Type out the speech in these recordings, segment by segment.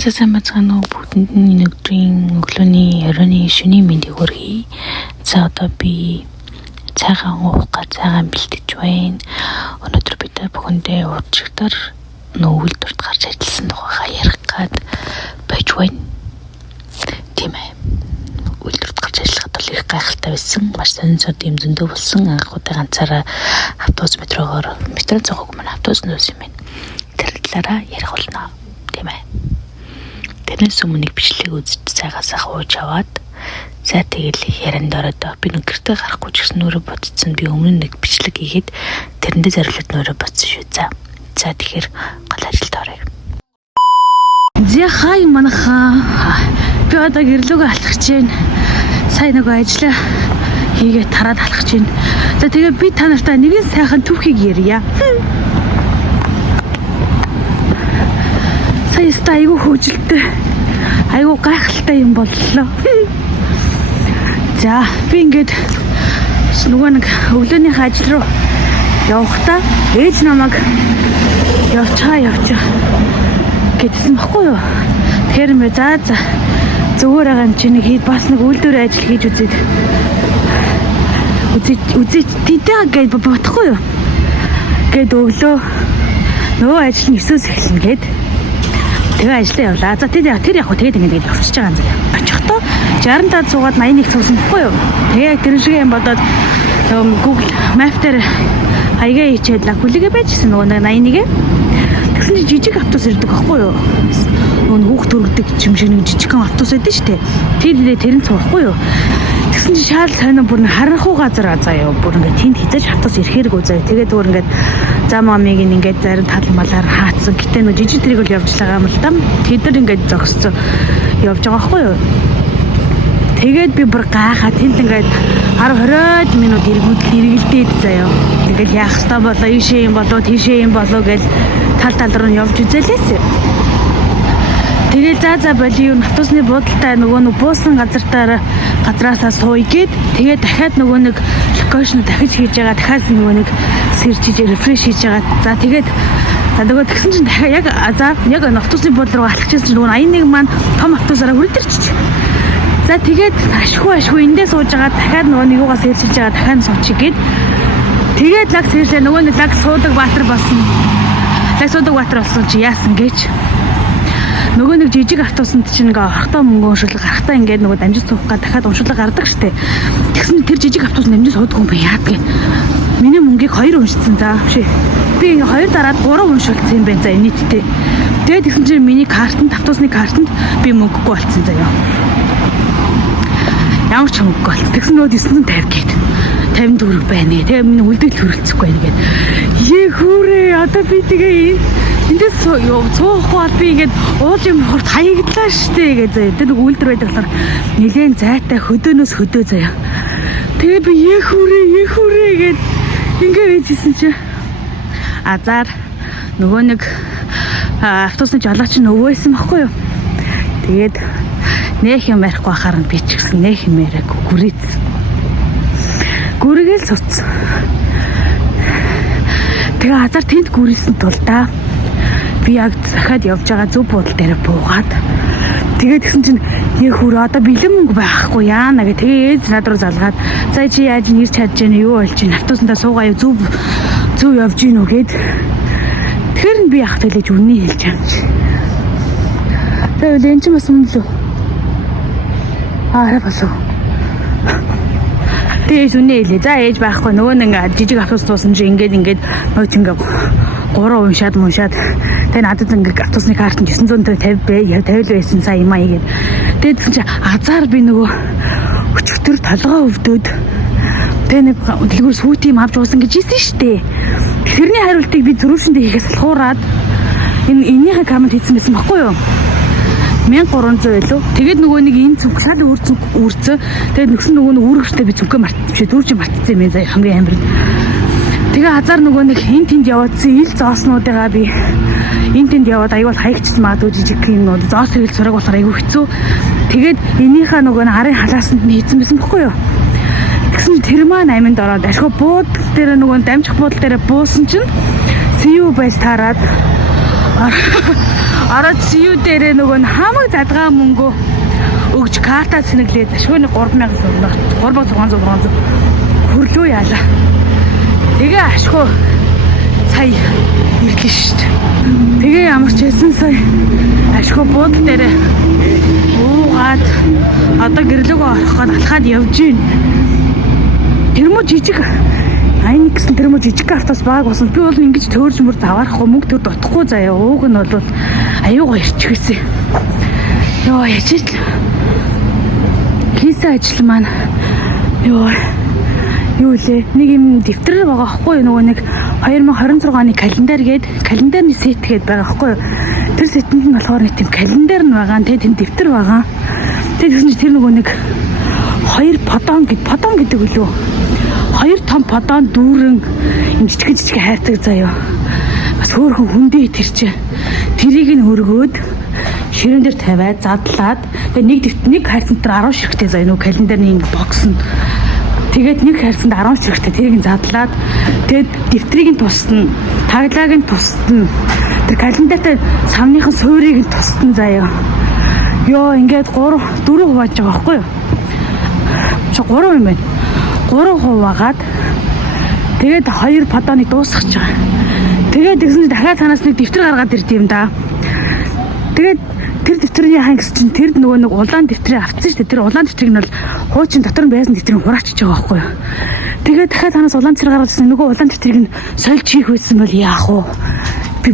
Сайн бацгаана уу бүгдэнд нь өглөөний оройн шөнийн мэндийг хүргэе. За одоо би цагаан уух цагаан бэлтэж байна. Өнөөдөр бид бүхэндээ урдчигтар үйлдвэрт гарч ажилласан тухайга ярих гад байж байна. Тийм ээ. Үйлдвэрт гарч ажиллахад бол их гайхалтай байсан. Маш сонирхолтой юм зөндөө болсон. Анхудаа ганцаараа автобус метро зогоог мань автобус нөөс юм байна. Тэр талаараа ярих болно. Тийм ээ. Тэрнээс өмнө нэг бичлэг үзэж цайгаасаа ууж аваад за тэгэл ярианд ороод би нэг гэртээ гарахгүй ч гэсэн өөрөө бодсон. Би өмнө нэг бичлэг хийгээд тэрэндээ зориулаад өөрөө бодсон шүү. За тэгэхээр гол ажилд оръё. Хай манаха. Би одоо гэрлүүгээ алхаж байна. Сайн нөгөө ажлаа хийгээд тараад алхаж байна. За тэгээ би та нартай нэгэн сайхан түүхийг ярья. Саяста айгүй хөөжилтэй. Айгүй гайхалтай юм боллоо. За би ингээд нөгөө нэг өглөөнийхөө ажил руу явахдаа ээж намайг явчаа гэдсэн баггүй юу. Тэгэхээр мэ за зүгээр байгаа юм чи нэг хэд бас нэг үйлдвэр ажил хийж үзээд тийтэй гэж бодохгүй юу. Гэт өглөө нөгөө ажил нь 9-өөс эхэлнэ гэд тэгээ ажиллаа явлаа. За тэр яг тэгээд ингэж явчихж байгаа юм зэрэг. Очихдоо 60-тад суугаад 81 суусан баггүй юу. Тэгээ тэр шиг юм бодоод Google Map дээр хаягаа хийчээд хүлээгээ байжсэн нөгөө 81-гээ. Тэгсэн чинь жижиг автобус ирдэг баггүй юу. Нөгөө хүүхд төрөгдөг юм шиг нэг жижигхэн автобус байдаг шүү дээ. Тэр нь цуухгүй юу. Тэгсэн чинь шаал сонин бүр харанхуй газар заяа бүр ингээд тэнд хизээж автобус ирэхээргүй заяа. Тэгээд бүр ингээд зам амыг ингээд зарим тал малаар хаацсан. Гэтэ нөгөө жижиг тэрийг бол явж байгаа юм л да. Тэд нар ингээд зогсцоо явж байгаа байхгүй юу. Тэгээд би бүр гайхаа тэнд ингээд 10-20 минут эргэлдээд заяа. Ингээд яах ёстой болоо, ийшээ юм болоо, тийшээ юм болоо гэж тал руу явж үзээлээс. Тэгээд за боли юу автобусны буудалтай нөгөө буусан газраасаа сууя гээд тэгээд дахиад нөгөө нэг локейшн дахиж хийж байгаа дахиад нөгөө нэг сэрчиж рефреш хийж байгаа. За тэгээд нөгөө тэгсэн чинь дахиад яг автобусны буудал руу алхчихсан чинь нөгөө 81 маань том автобусаараа хүрдэрчиж. За тэгээд ашгүй эндээ сууж байгаа дахиад нөгөө нэг юугаа сэрчиж байгаа дахиад суучих гээд тэгээд лаг сэрчээ нөгөө нэг лаг суудаг баатар болсон. Лаг суудаг баатар болсон чи яасан гэж нөгөө нэг жижиг автобусанд чинь ингээ орхтой мөнгө уншуулга гарахтаа ингээд нөгөө дамжиж суух дахиад уншуулга гардаг штэ. Тэгсэн тэр жижиг автобус дамжиж суудаг юм бэ яадаг. Миний мөнгийг 2 уншицсан за биш. Би 2 дараад 3 уншуулсан юм байна за нийтдээ. Тэгээд тэгсэн чинь миний картанд автобусны картанд би мөнгөгүй болцсон заяа. Ямар ч мөнгөгүй болцсон. Тэгсэн нөгөө 950 гээд 50 төгрөг байна. Тэгээ миний үлдэл төрөлцөхгүй байна гээд. Хүүрээ одоо би тэгээ эндээс цуухгүй би ингээд ууж юм хурд хаягдлаа штэ гэж. Тэр нэг үйлдвэр байдаг болохоор нэлээд зайтай хөдөөнөөс хөдөө заяа. Тэгээ би хүүрээ гээд ингээд bijсэн чи азар нөгөө нэг автобусны жолооч нь өвөөсөн баггүй юу. Тэгээд нэх юм ярихгүй хахаар би ч гэсэн нэх юм яриаг гүргээл суцсан. Тэгээ азар тэнд гүрэлсэн тул да би яг захаад явж байгаа зөв буудал дээр буугаад тэгээд тэгсэн чинь хүүрээ одоо бэлэн мөнгө байхгүй яана гэ тэгээ ээж над руу залгаад за чи яаж нэрч чадж гэнэ юу болж гэнэ автобусандаа суугаа зөв явж гинүү гээд тэгэхээр би ах төлөж үнэ хэлж юм чи. Тэгээ энэ ч бас өмнөлөө арай болов. Тэгээ үнэ хэлээ. За ээж байхгүй нөгөө нэг жижиг автобус туусан чи ингээд нөө чи ингээд 3 уншаад тэгээ надад ингээд автобусны картанд 950 байсан сая юм аяа гээд. Тэгээд тэгсэн чи азар би нөгөө өчтөр толгоо өвдөд тэгээ нэг дэлгүүр сүүтим авч уусан гэж хэлсэн штэ. Тэрний хариултыг би зөрүүшөндөө хийхээс алхуураад энийхээ комент хийсэн байсан баггүй юу? 1300 байлуу. Тэгээд нөгөө нэг энэ зүг шал үрцөө. Тэгээд нөгсөн нөгөө нэг үүрэгчтэй би зүгөө мартчихвэ. Дөрвж мартчихсан юм заа хамгийн амар. Тэгээ хазар нөгөө нэг энэ тэнд яваадсан ил зооснуудыгаа би энэ тэнд яваад аюул хаягчсан магадгүй жижиг юм нууд зоос хэрэг сураг болохоор аюу хэцүү. Тэгээд энийхээ нөгөө арын халаасанд нь хийсэн байсан баггүй юу? Тэгсэн тэр маань аминд ороод ашгүй буудал дээр нөгөө дамжих буудал дээр буусан чинь CU байж таарад Ороод юу дээрээ нөгөө хамаг задгаа мөнгө өгж карта сэнэглээд ашгүй 3600 хөрлөө яалаа. Тэгээ ашгүй сая ирлээ шүү дээ. Тэгээ ямар ч хэлсэн сая ашгүй бууд дээрээ уугаад одоо гэрлөөгөө ороход алхаад явж гин. Тэр мө жижиг айн гэсэн тэр мө жижиг автобус баг болсон. Би бол ингэж төөрж мөр заваарахгүй мөнгө төр дотохгүй заяа. Ууг нь бол аюу гоё ирчихсэн. Йоо яжил. Хийсэн ажил маань юу лээ. Нэг юм дэвтэр байгаа байхгүй нөгөө нэг 2026 оны календар гээд календарны сет гээд байгаа байхгүй. Тэр сетэнд нь болохоор нэг тийм календар нь байгаа. Тэгээ тийм дэвтэр байгаа. Тэгээ тэгсэн чинь тэр нөгөө нэг 2 подон гэдэг үлээ. 2 том подон дүүрэн юм жижиг хайрцаг заяа. Бас хөөхөн хүндээ тэр чинь. Тэрийг нь өргөөд ширээн дээр тавиад задлаад тэгээ нэг хайрцаг дээр 10 ширхтээ заяа нөгөө календарны бокс нь. Тэгээд нэг хайрцагт 10 ширхтээ тэрийг нь задлаад тэгээд дэвтрийг нь тусна, таглагыг нь тусна. Тэр календартай савныхын суурийг нь тусна заяа. Йоо ингээд 4 хувааж байгаа байхгүй юу? Чи 3 юм байна. 3 хуваагаад тэгээд 2 подоныг дуусгаж байгаа. Тэгээд тэгсэн чинь дахиад цаанаас нэг дэвтэр гаргаад ирд юм да. Тэгээд тэр дэвтрийн хангас чинь тэр нөгөө нэг улаан дэвтрийг авцсан шүү дээ. Тэр улаан дэвтрийг нь бол хуучин дотор нь байсан дэвтрийг хураачиж байгаа байхгүй юу? Тэгээд дахиад цаанаас улаан дэвтрийг гаргаад ирсэн нөгөө улаан дэвтрийг нь сольж хийх байсан бол яах вэ? Би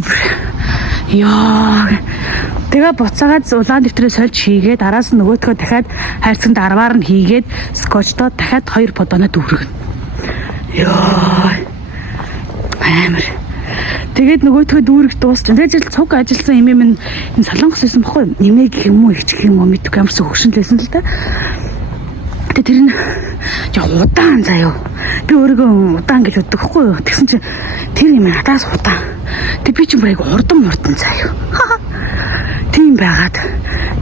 яа. Тэгээ буцаагаад улаан дэвтрээ сольж хийгээд араас нь нөгөөдгөө дахиад хайрцагт 10-аар нь хийгээд скотчтой дахиад 2 подоноо дүүргэнэ. Яа. Амар. Тэгээд нөгөөдгөө дүүрэг дуусч. Тэгээд цуг ажилласан юм энэ солонгос байсан бохгүй юу? Нэмээ гэх юм уу, ичгэх юм уу мэдгүй ямарсан хөгшинлээсэн л да. Тэгээд тэр нь яг удаан заяа. Би өөрийгөө удаан гэж боддог байхгүй юу? Тэгсэн чинь тэр юм надаас удаан. Тэг би ч юм яг урдан заяа. Тийм байгаад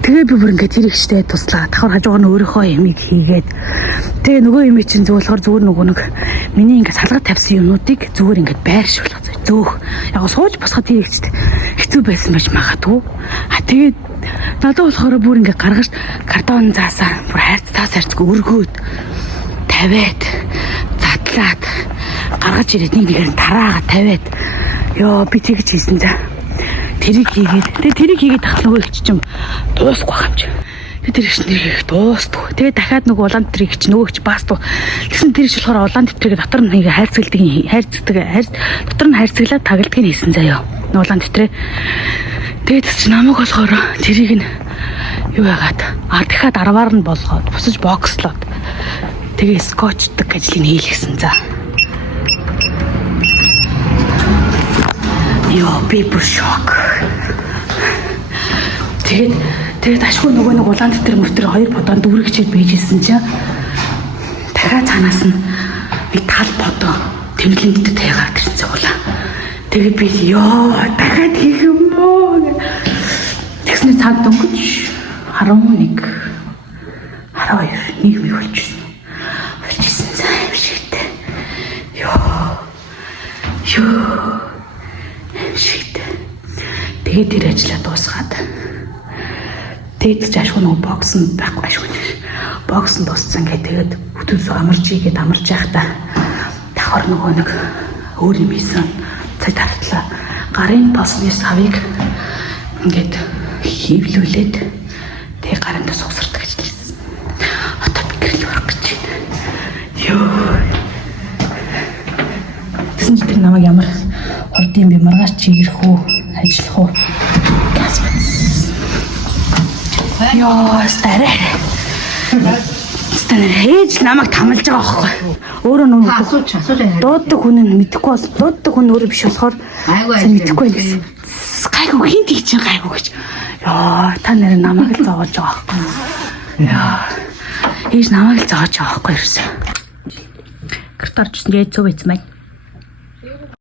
тэгээ би бүр ингээд тэр ихтэй туслаа. Давхар хажуугаар нь өөрийнхөө ямиг хийгээд тэгээ нөгөө юм чинь зөвлөхөр зүгээр нөгөө нэг миний ингээд салгад тавьсан юмнуудыг зүгээр ингээд байршуулах зөөх. Яг сууж босоход тэр ихтэй хэцүү байсан байж магадгүй. Тэгээд надад болохоор бүр ингээд гаргаж картон заасаа бүр хайрцаг өргөөд тавиад задлаад гаргаж ирээд нэгээр нь тараагаа тавиад ёо би тэгж хийсэн за. Тэрийг хийгээд тахлаа нөгөө их чим дуусахгүй юм чи. Тэр их нэр дуустгүй. Тэгээ дахиад нөгөө улаан дэвтрийг чи нөгөө чи баастгүй. Тэгсэн тэр их болохоор улаан дэвтрийг дотор нь дотор нь хайрцаглаад тагладаг нь хийсэн заяа. Улаан дэвтрээ. Тэгээд чи намайг болохоор тэрийг нь юу яагаад дахиад 10-аар нь болгоод бусаж бокслоод тэгээ скотчдаг ажлыг хийлгэсэн за. Йоо би бүр шок. Тэгээд ашгүй нөгөө нэг улаан дэвтэр 2 подон дүүргчээд бийжсэн чинь дахиад цаанаас нь нэг тал подон тэмдэглэн дээр таягаар гэрцээ улаа. Тэгээд би ёо дахиад хийх юм уу? Тэгснэ цаад дөнгөж 11 12 нэг мэг болчихсон. Болчихсон цаа юм шигтэй. Ёо шигтэй. Тэгээд тэр ажиллаа дуусгаад тэгээд ч ашгүй нөгөө бокс нь байхгүй ашгүй. Бокс нь дууссан гэдэг хөтөлсө амарч игээд амарч байхдаа давхар нөгөө нэг өөр юм хийсэн. Цай тартлаа. Гарын босны савыг ингээд хөвлүүлээд тэг гарандаа суусардаг гэж хэлсэн. Одоо би гэрэл барах гэж байна. Йоо. Тэсэн чи тэр намайг ямар хурдын би маргааш чигэрх үү, ажиллах уу? Йоо, стараа. Ээж намайг тамалж байгаа байхгүй. Өөрөө нүг асууж дууддаг хүн нь мэдэхгүй бол дууддаг хүн өөрөө биш болохоор мэдэхгүй гэсэн. Гайгүй хинт хийж гайгүй гэж. Йоо, та нэр намайг л зоогож байгаа байхгүй. Йоо. Ээж намайг л зоогож байгаа байхгүй ерөөсөө. Гэрт орчихсон яаж цөв ийц мэй.